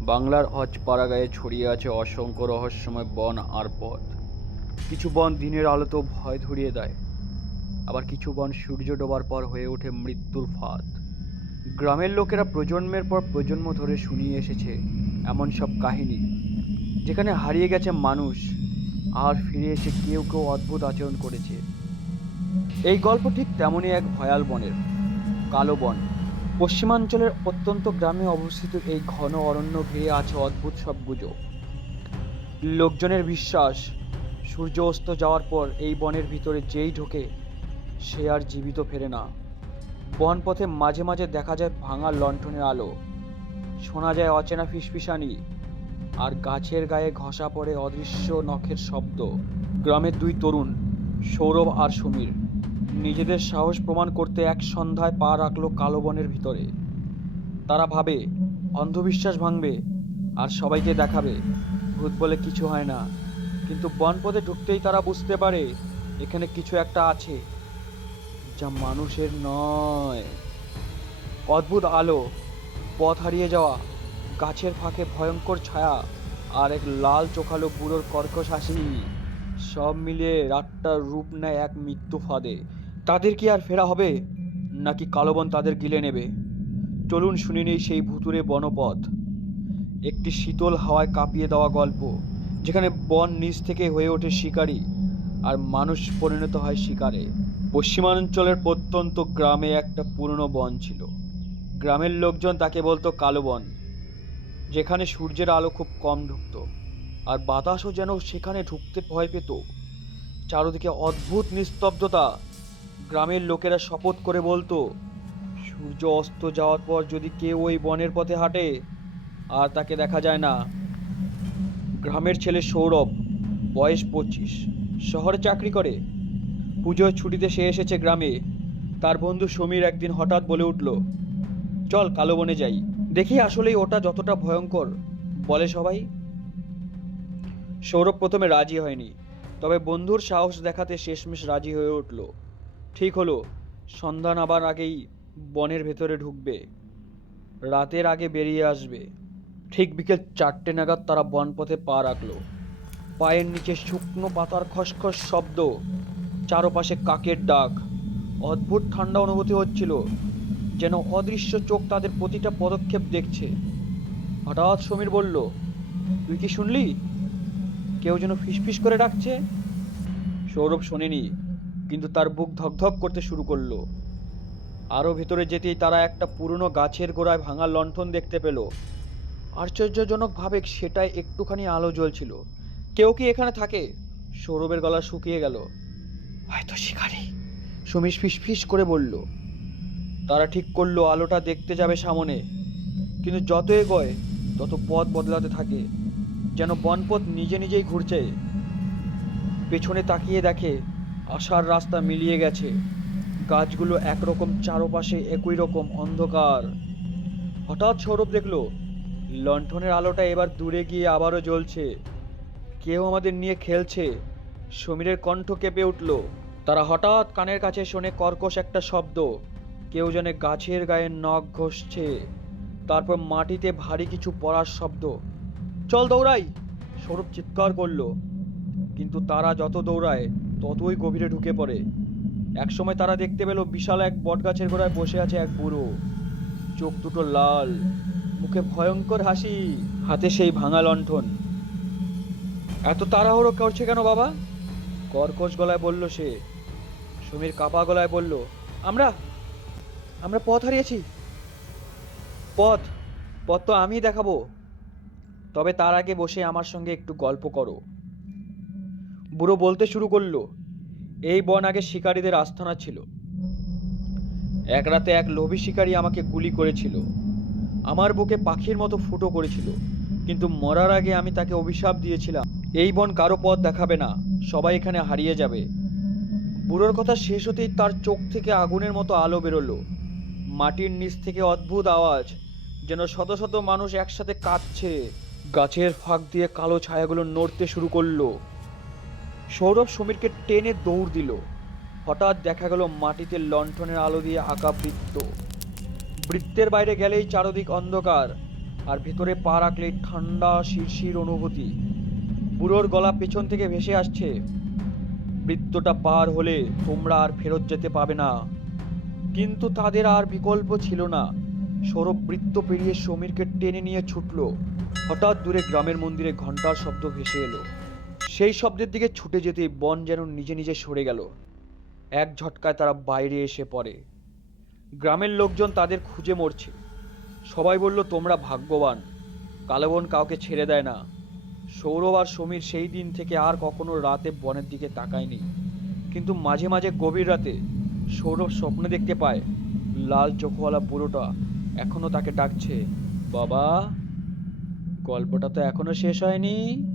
বাংলার অজপাড়া গায়ে ছড়িয়ে আছে অসংখ্য রহস্যময় বন আর পথ। কিছু বন দিনের আলোতেও ভয় ধরিয়ে দেয়। আবার কিছু বন সূর্য ডোবার পর হয়ে ওঠে মৃত্যুর ফাঁদ। গ্রামের লোকেরা প্রজন্মের পর প্রজন্ম ধরে শুনিয়ে এসেছে এমন সব কাহিনী, যেখানে হারিয়ে গেছে মানুষ, আর ফিরে এসে কেউ কেউ অদ্ভুত আচরণ করেছে। এই গল্প ঠিক তেমনই এক ভয়াল বনের, কালো বন। পশ্চিমাঞ্চলের অত্যন্ত গ্রামে অবস্থিত এই ঘন অরণ্য ঘিরে আছে অদ্ভুত সব গুজব। লোকজনের বিশ্বাস, সূর্য অস্ত যাওয়ার পর এই বনের ভিতরে যেই ঢোকে, সে আর জীবিত ফেরে না। বনপথে মাঝে মাঝে দেখা যায় ভাঙা লণ্ঠনের আলো। শোনা যায় অচেনা ফিসফিসানি, আর গাছের গায়ে ঘষা পড়ে অদৃশ্য নখের শব্দ। গ্রামের দুই তরুণ, সৌরভ আর সমীর। নিজেদের সাহস প্রমাণ করতে এক সন্ধ্যায় পা রাখল কালো বনের ভিতরে। তারা ভাবে, অন্ধবিশ্বাস ভাঙবে আর সবাইকে দেখাবে। ভূত বলে কিছু হয় না। কিন্তু বনপথে ঢুকতেই তারা বুঝতে পারে, এখানে কিছু একটা আছে যা মানুষের নয়। অদ্ভুত আলো, পথ হারিয়ে যাওয়া, গাছের ফাঁকে ভয়ঙ্কর ছায়া আর এক লাল চোখালো বুড়োর কর্কশ হাসি। সব মিলিয়ে রাতটার রূপ নেয় এক মৃত্যু ফাঁদে। তাদের কি আর ফেরা হবে? নাকি কালোবন তাদের গিলে নেবে? চলুন শুনে নেই সেই ভুতুরে বনপথ। একটি শীতল হাওয়ায় কাঁপিয়ে দেওয়া গল্প, যেখানে বন নিচ থেকে হয়ে ওঠে শিকারী আর মানুষ পরিণত হয় শিকারে। পশ্চিমাঞ্চলের প্রত্যন্ত গ্রামে একটা পুরনো বন ছিল। গ্রামের লোকজন তাকে বলতো কালো বন যেখানে সূর্যের আলো খুব কম ঢুকতো আর বাতাসও যেন সেখানে ঢুকতে ভয় পেত। চারদিকে অদ্ভুত নিস্তব্ধতা গ্রামের লোকেরা শপথ করে বলতো, সূর্য অস্ত যাওয়ার পর যদি কেউ ওই বনের পথে হাঁটে, আর তাকে দেখা যায় না। গ্রামের ছেলে সৌরভ, বয়স পঁচিশ, শহরে চাকরি করে। পুজোর ছুটিতে সে এসেছে গ্রামে। তার বন্ধু সমীর একদিন হঠাৎ বলে উঠল, চল কালো বনে যাই। দেখি আসলেই ওটা যতটা ভয়ঙ্কর। বলে সবাই। সৌরভ প্রথমে রাজি হয়নি, তবে বন্ধুর সাহস দেখাতে শেষমেশ রাজি হয়ে উঠল। ঠিক হলো, সন্ধ্যা নাবার আগেই বনের ভেতরে ঢুকবে। রাতের আগে বেরিয়ে আসবে। ঠিক বিকেল চারটে নাগাদ তারা বনপথে পা রাখল। পায়ের নিচে শুকনো পাতার খসখস শব্দ, চারপাশে কাকের ডাক। অদ্ভুত ঠান্ডা অনুভূতি হচ্ছিল, যেন অদৃশ্য চোখ তাদের প্রতিটা পদক্ষেপ দেখছে। হঠাৎ সমীর বলল, তুই কি শুনলি? কেউ যেন ফিসফিস করে ডাকছে? সৌরভ শোনেনি। কিন্তু তার বুক ধকধক করতে শুরু করল। আরও ভেতরে যেতেই তারা একটা পুরনো গাছের গোড়ায় ভাঙা লণ্ঠন দেখতে পেল। আশ্চর্যজনকভাবে সেটায় একটুখানি আলো জ্বলছিল। কেউ কি এখানে থাকে? সৌরভের গলা শুকিয়ে গেল। হয়তো শিকারি সমীর ফিসফিস করে বলল। তারা ঠিক করল, আলোটা দেখতে যাবে সামনে। কিন্তু যত এগোয়, তত পথ বদলাতে থাকে, যেন বনপথ নিজে নিজেই ঘুরছে। পেছনে তাকিয়ে দেখে আসার রাস্তা মিলিয়ে গেছে। গাছগুলো একরকম, চারপাশে একই রকম অন্ধকার। হঠাৎ সৌরভ দেখল, লণ্ঠনের আলোটা এবার দূরে গিয়ে আবারও জ্বলছে। কেউ আমাদের নিয়ে খেলছে। সমীরের কণ্ঠ কেঁপে উঠল। তারা হঠাৎ কানের কাছে শোনে কর্কশ একটা শব্দ। কেউ যেন গাছের গায়ে নখ ঘষছে। তারপর মাটিতে ভারী কিছু পড়ার শব্দ। চল দৌড়াই! সৌরভ চিৎকার করল। কিন্তু তারা যত দৌড়ায় ততই গভীরে ঢুকে পড়ে। একসময় তারা দেখতে পেল বিশাল এক বটগাছের গোড়ায় বসে আছে এক বুড়ো। চোখ দুটো লাল, মুখে ভয়ঙ্কর হাসি, হাতে সেই ভাঙা লণ্ঠন। এত তাড়াহুড়ো করছে কেন বাবা? কর্কশ গলায় বলল সে। সমীর কাপা গলায় বলল, আমরা আমরা পথ হারিয়েছি। পথ পথ তো আমিই দেখাবো। তবে তার আগে বসে আমার সঙ্গে একটু গল্প করো। বুড়ো বলতে শুরু করল এই বন আগে শিকারীদের আস্থানা ছিল। এক রাতে এক লোভী শিকারী আমাকে গুলি করেছিল। আমার বুকে পাখির মতো ফুটো করেছিল, কিন্তু মরার আগে আমি তাকে অভিশাপ দিয়েছিলাম। এই বন কারও পথ দেখাবে না, সবাই এখানে হারিয়ে যাবে। বুড়োর কথা শেষ হতেই তার চোখ থেকে আগুনের মতো আলো বেরোলো। মাটির নিচ থেকে অদ্ভুত আওয়াজ, যেন শত শত মানুষ একসাথে কাঁদছে গাছের ফাঁক দিয়ে কালো ছায়াগুলো নড়তে শুরু করল। সৌরভ সমীরকে টেনে দৌড় দিল। হঠাৎ দেখা গেল মাটিতে লণ্ঠনের আলো দিয়ে আঁকা বৃত্ত। বৃত্তের বাইরে গেলেই চারদিক অন্ধকার, আর ভেতরে পা রাখলেই ঠান্ডা, শিরশির অনুভূতি। বুড়োর গলা পেছন থেকে ভেসে আসছে। বৃত্তটা পার হলে তোমরা আর ফেরত যেতে পাবে না। কিন্তু তাদের আর বিকল্প ছিল না। সৌরভ বৃত্ত পেরিয়ে সমীরকে টেনে নিয়ে ছুটল। হঠাৎ দূরে গ্রামের মন্দিরে ঘণ্টার শব্দ ভেসে এলো। সেই শব্দের দিকে ছুটে যেতেই বন যেন নিজে নিজে সরে গেল। এক ঝটকায় তারা বাইরে এসে পড়ে। গ্রামের লোকজন তাদের খুঁজে মরছে। সবাই বলল, তোমরা ভাগ্যবান। কালেবন কাউকে ছেড়ে দেয় না। সৌরভ আর সমীর সেই দিন থেকে আর কখনো রাতে বনের দিকে তাকায়নি। কিন্তু মাঝে মাঝে গভীর রাতে সৌরভ স্বপ্নে দেখতে পায়, লাল চোখওয়ালা বুড়োটা এখনও তাকে ডাকছে, বাবা, গল্পটা তো এখনও শেষ হয়নি।